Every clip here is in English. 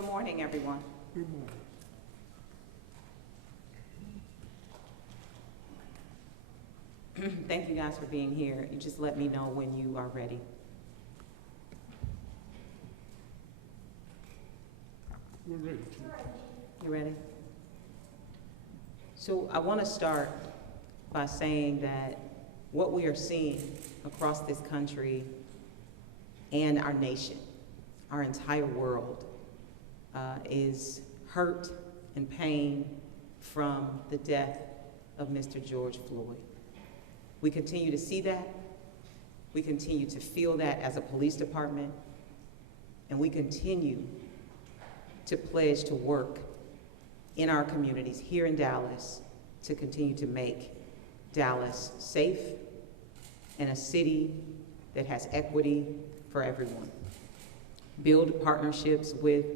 Good morning, everyone. Good morning. Thank you guys for being here. You just let me know when you are ready. We're ready to. You ready? So I want to start by saying that what we are seeing across this country and our nation, our entire world, is hurt and pain from the death of Mr. George Floyd. We continue to see that. We continue to feel that as a police department. And we continue to pledge to work in our communities here in Dallas to continue to make Dallas safe and a city that has equity for everyone. Build partnerships with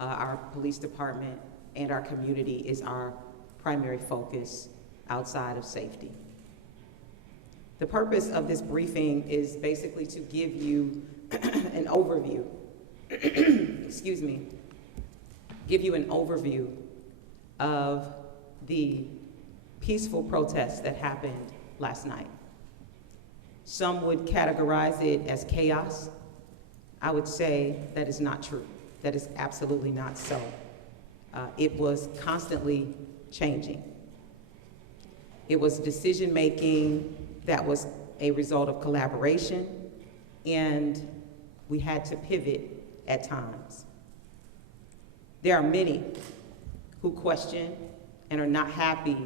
our police department and our community is our primary focus outside of safety. The purpose of this briefing is basically to give you an overview, excuse me, give you an overview of the peaceful protests that happened last night. Some would categorize it as chaos. I would say that is not true. That is absolutely not so. It was constantly changing. It was decision-making that was a result of collaboration, and we had to pivot at times. There are many who question and are not happy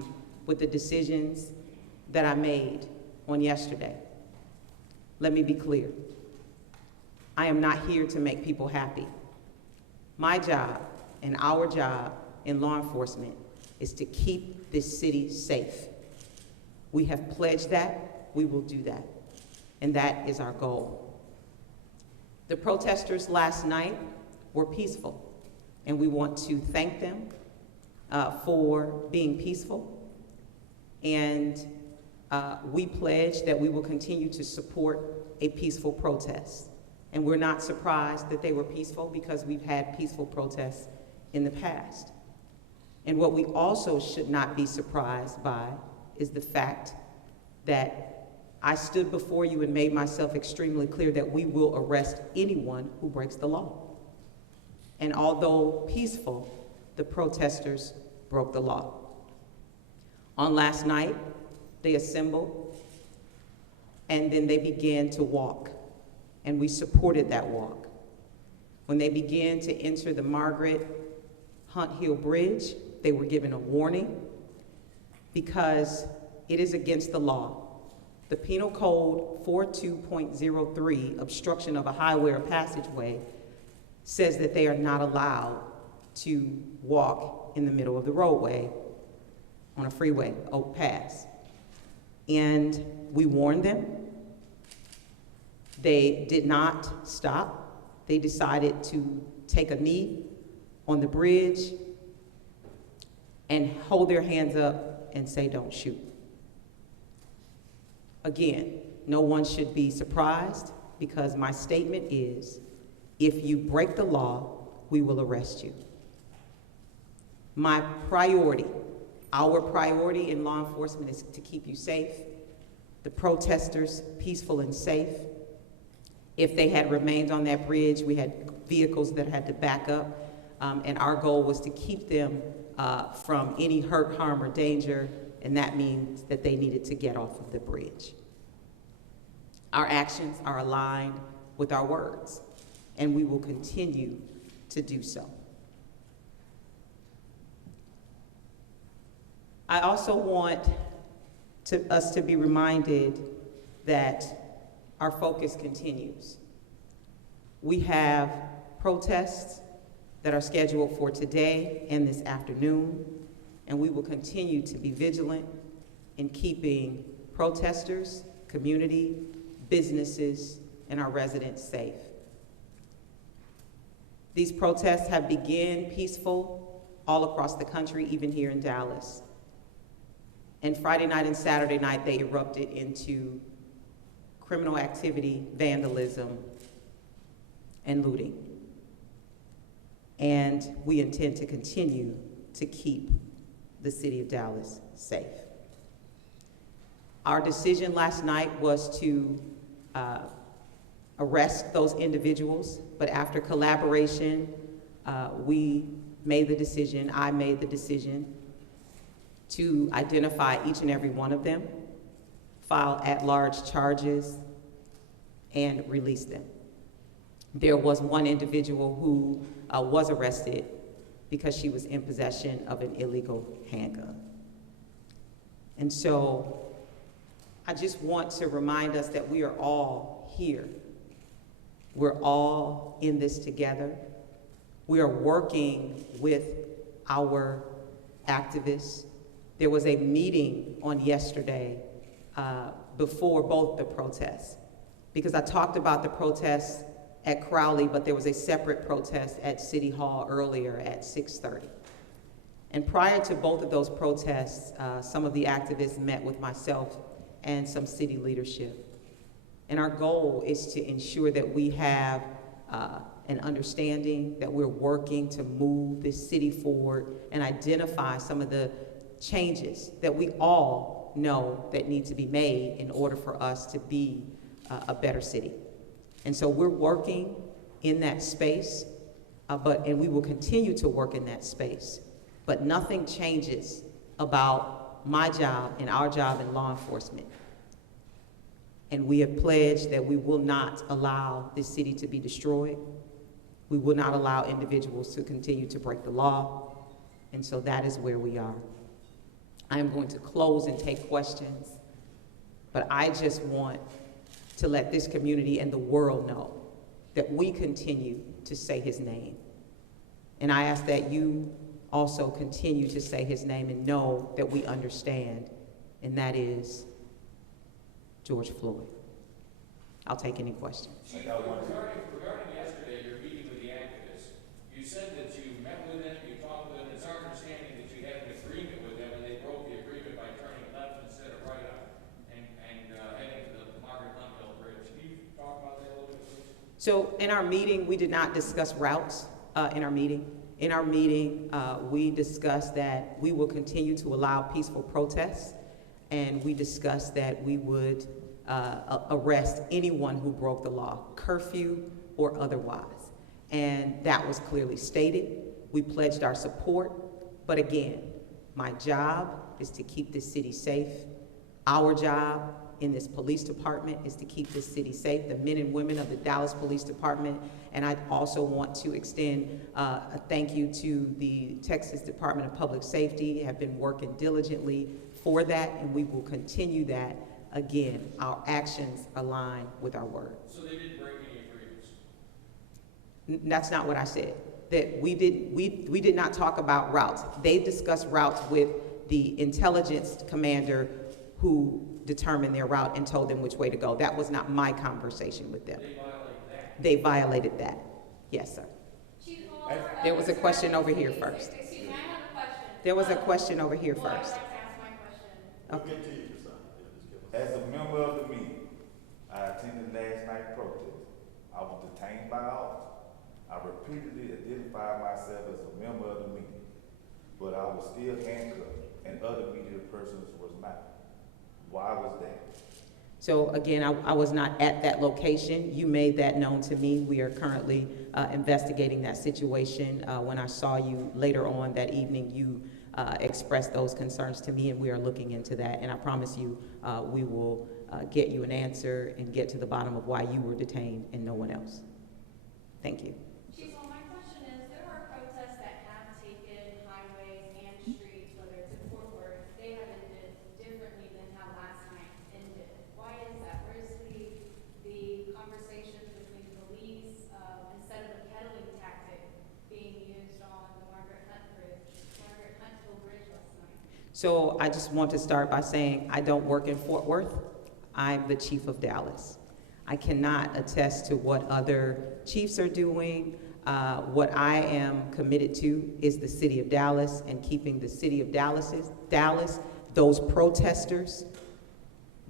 with the decisions that I made on yesterday. Let me be clear. I am not here to make people happy. My job and our job in law enforcement is to keep this city safe. We have pledged that, we will do that, and that is our goal. The protesters last night were peaceful, and we want to thank them for being peaceful, and we pledge that we will continue to support a peaceful protest. And we're not surprised that they were peaceful because we've had peaceful protests in the past. And what we also should not be surprised by is the fact that I stood before you and made myself extremely clear that we will arrest anyone who breaks the law. And although peaceful, the protesters broke the law. On last night, they assembled, and then they began to walk, and we supported that walk. When they began to enter the Margaret Hunt Hill Bridge, they were given a warning because it is against the law. The Penal Code 42.03, obstruction of a highway or passageway, says that they are not allowed to walk in the middle of the roadway on a freeway, Oak Pass. And we warned them. They did not stop. They decided to take a knee on the bridge and hold their hands up and say, "Don't shoot." Again, no one should be surprised because my statement is, if you break the law, we will arrest you. My priority, our priority in law enforcement is to keep you safe, the protesters peaceful and safe. If they had remained on that bridge, we had vehicles that had to back up, and our goal was to keep them from any hurt, harm, or danger, and that means that they needed to get off of the bridge. Our actions are aligned with our words, and we will continue to do so. I also want us to be reminded that our focus continues. We have protests that are scheduled for today and this afternoon, and we will continue to be vigilant in keeping protesters, community, businesses, and our residents safe. These protests have begun peaceful all across the country, even here in Dallas. And Friday night and Saturday night, they erupted into criminal activity, vandalism, and looting. and we intend to continue to keep the city of Dallas safe. Our decision last night was to arrest those individuals, but after collaboration, we made the decision, I made the decision to identify each and every one of them, file at-large charges, and release them. There was one individual who was arrested because she was in possession of an illegal handgun. And so I just want to remind us that we are all here. We're all in this together. We are working with our activists. There was a meeting on yesterday before both the protests, because I talked about the protests at Crowley, but there was a separate protest at City Hall earlier at 6:30. And prior to both of those protests, some of the activists met with myself and some city leadership. And our goal is to ensure that we have an understanding, that we're working to move this city forward and identify some of the changes that we all know that need to be made in order for us to be a better city. And so we're working in that space, and we will continue to work in that space. But nothing changes about my job and our job in law enforcement. And we have pledged that we will not allow this city to be destroyed. We will not allow individuals to continue to break the law. And so that is where we are. I am going to close and take questions, but I just want to let this community and the world know that we continue to say his name. And I ask that you also continue to say his name and know that we understand, and that is George Floyd. I'll take any questions. Chief, regarding yesterday, your meeting with the activists, you said that you met with them, you talked with them. It's our understanding that you had an agreement with them, and they broke the agreement by turning left instead of right and heading to the Margaret Hunt Hill Bridge. Can you talk about that a little bit, please? So in our meeting, we did not discuss routes in our meeting. In our meeting, we discussed that we will continue to allow peaceful protests, and we discussed that we would arrest anyone who broke the law, curfew or otherwise. And that was clearly stated. We pledged our support, but again, my job is to keep this city safe. Our job in this police department is to keep this city safe, the men and women of the Dallas Police Department. And I also want to extend a thank you to the Texas Department of Public Safety, have been working diligently for that, and we will continue that. Again, our actions align with our words. So they didn't break any agreements? That's not what I said. That we did not talk about routes. They discussed routes with the intelligence commander who determined their route and told them which way to go. That was not my conversation with them. They violated that? They violated that. Yes, sir. There was a question over here first. Excuse me, I have a question. There was a question over here Well, I'd first. like to ask my question. Okay. As a member of the meeting, I attended last night's protest. I was detained by officers. I repeatedly identified myself as a member of the meeting, but I was still handcuffed and other media persons was not. Why was that? So again, I was not at that location. You made that known to me. We are currently investigating that situation. When I saw you later on that evening, you expressed those concerns to me, and we are looking into that. And I promise you, we will get you an answer and get to the bottom of why you were detained and no one else. Thank you. Chief, well, my question is, there are protests that have taken highways and streets, whether it's in Fort Worth, they have ended differently than how last night ended. Why is that? Where's the conversations between police, instead of a kettling tactic being used on the Margaret Hunt Hill Bridge last night? So I just want to start by saying I don't work in Fort Worth. I'm the chief of Dallas. I cannot attest to what other chiefs are doing. What I am committed to is the city of Dallas and keeping the city of Dallas, those protesters,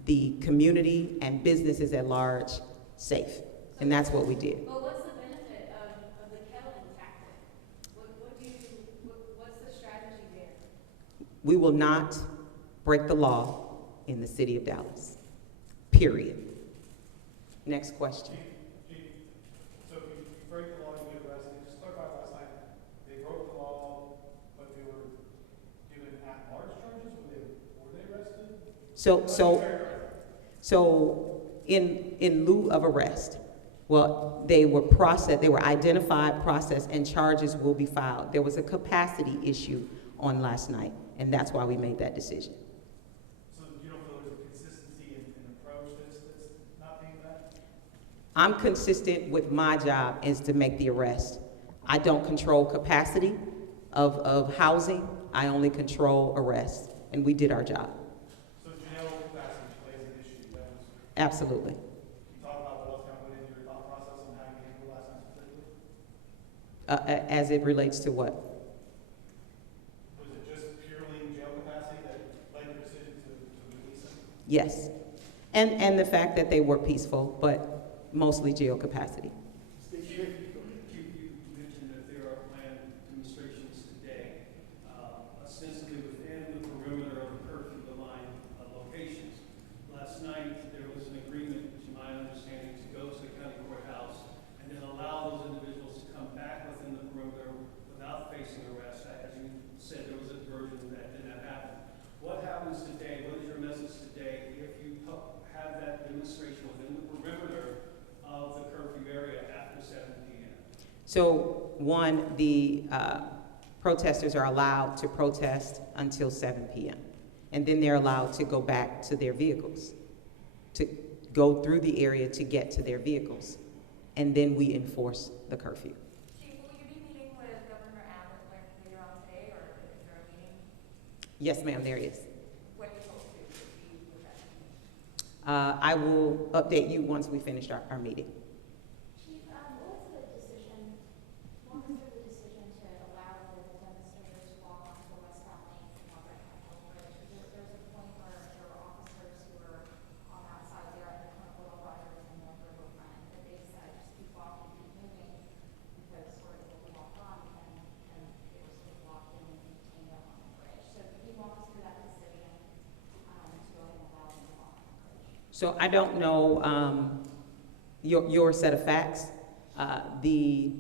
the community and businesses at large safe. And that's what we did. But what's the benefit of the kettling tactic? We will not break the law in the city of Dallas, period. Next question. Chief, so if you break the law, you get arrested. Just clarify last night, they broke the law, but they were given at-large charges? Were they arrested? So in lieu of arrest, well, they were identified, processed, and charges will be filed. There was a capacity issue on last night, and that's why we made that decision. So you don't feel there's a consistency in approach that's not being met? I'm consistent with my job is to make the arrest. I don't control capacity of housing. I only control arrest, and we did our job. So jail capacity plays an issue. That was, Absolutely. can you talk about what else kind of went into your thought process on how you handled last night specifically? As it relates to what? Was it just purely jail capacity that led your decision to release them? Yes. And the fact that they were peaceful, but mostly jail capacity. Chief, you mentioned that there are planned demonstrations today, ostensibly within the perimeter of the curfew line locations. Last night, there was an agreement, to my understanding, to go to the county courthouse and then allow those individuals to come back within the perimeter without facing arrest. As you said, there was a version that did not happen. What happens today? What is your message today if you have that demonstration within the perimeter of the curfew area after 7 p.m.? So one, the protesters are allowed to protest until 7 p.m. And then they're allowed to go back to their vehicles, to go through the area to get to their vehicles. And then we enforce the curfew. Chief, will you be meeting with Governor Abbott later on today, or is there a meeting? Yes, ma'am, there is. What do you hope to achieve with that meeting? I will update you once we finish our meeting. Chief, what was the decision, what was the decision to allow the demonstrators to walk onto the westbound lanes of Margaret Hunt Hill Bridge? There's a point where there were officers who were on that side there at the Hunt Hill Rogers and North Riverfront, that they said, just keep walking, keep moving, because we're able to walk on, and they were sort of locked in and detained up on the bridge. So can you walk us through that decision, to go ahead and allow them to walk on the bridge? So I don't know your set of facts. The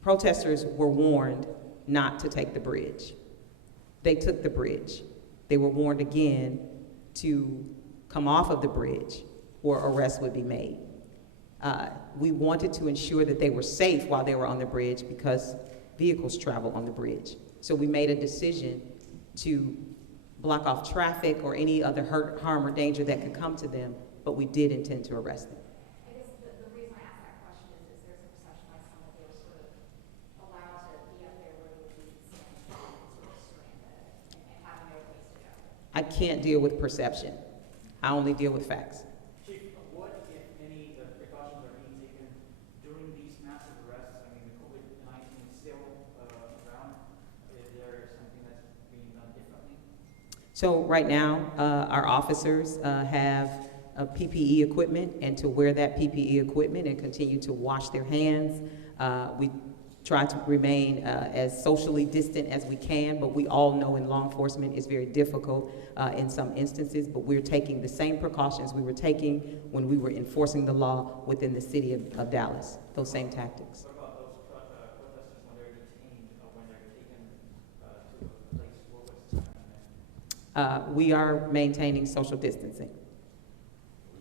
protesters were warned not to take the bridge. They took the bridge. They were warned again to come off of the bridge or arrests would be made. We wanted to ensure that they were safe while they were on the bridge because vehicles travel on the bridge. So we made a decision to block off traffic or any other hurt, harm, or danger that could come to them, but we did intend to arrest them. I guess the reason I asked that question is there's a perception by some that they were sort of allowed to be up there where they would be seen and sort of stranded and having no place to go. I can't deal with perception. I only deal with facts. Chief, what, if any, precautions are being taken during these massive arrests? I mean, the COVID-19 is still around. Is there something that's being done differently? So right now, our officers have PPE equipment, and to wear that PPE equipment and continue to wash their hands. We try to remain as socially distant as we can, but we all know in law enforcement it's very difficult in some instances, but we're taking the same precautions we were taking when we were enforcing the law within the city of Dallas, those same tactics. What about those protesters when they're detained, when they're taken to a place? What's happening there? We are maintaining social distancing.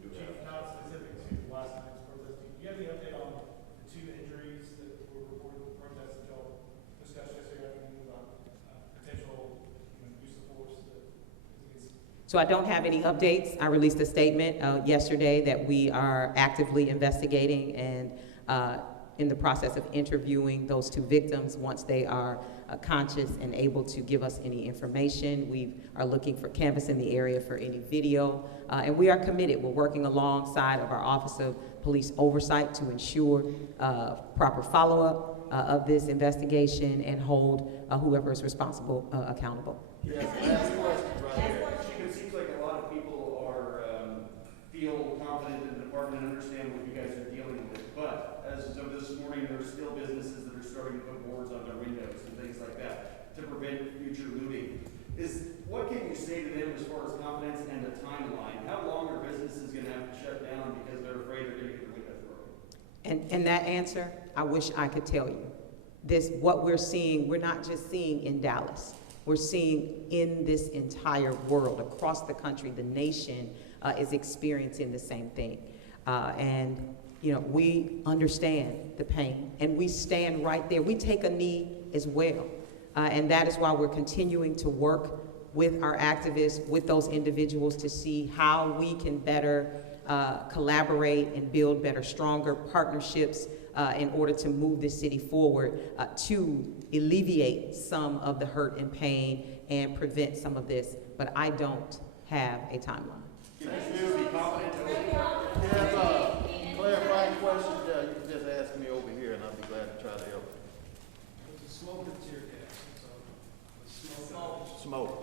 Chief, not specific to last night's protest, do you have any update on the two injuries that were reported in the protest that y'all discussed yesterday afternoon about potential use of force against? So I don't have any updates. I released a statement yesterday that we are actively investigating and in the process of interviewing those two victims once they are conscious and able to give us any information. We are looking for canvas in the area for any video, and we are committed. We're working alongside of our Office of Police Oversight to ensure proper follow-up of this investigation and hold whoever is responsible accountable. Yes, last question, right? It seems like a lot of people are, feel confident in the department and understand what you guys are dealing with. But as of this morning, there are still businesses that are starting to put boards on their windows and things like that to prevent future looting. what can you say to them as far as confidence and the timeline? How long are businesses gonna have to shut down because they're afraid they're gonna get their windows broken? And that answer, I wish I could tell you. What we're seeing, we're not just seeing in Dallas. We're seeing in this entire world, across the country, the nation is experiencing the same thing. And, you know, we understand the pain, and we stand right there. We take a knee as well. And that is why we're continuing to work with our activists, with those individuals, to see how we can better collaborate and build better, stronger partnerships in order to move this city forward, to alleviate some of the hurt and pain and prevent some of this. But I don't have a timeline. Can you be confident to open up? If you have clarifying questions, you can just ask me over here, and I'll be glad to try to help. It's a smoke and tear gas, so, smoke. Smoke.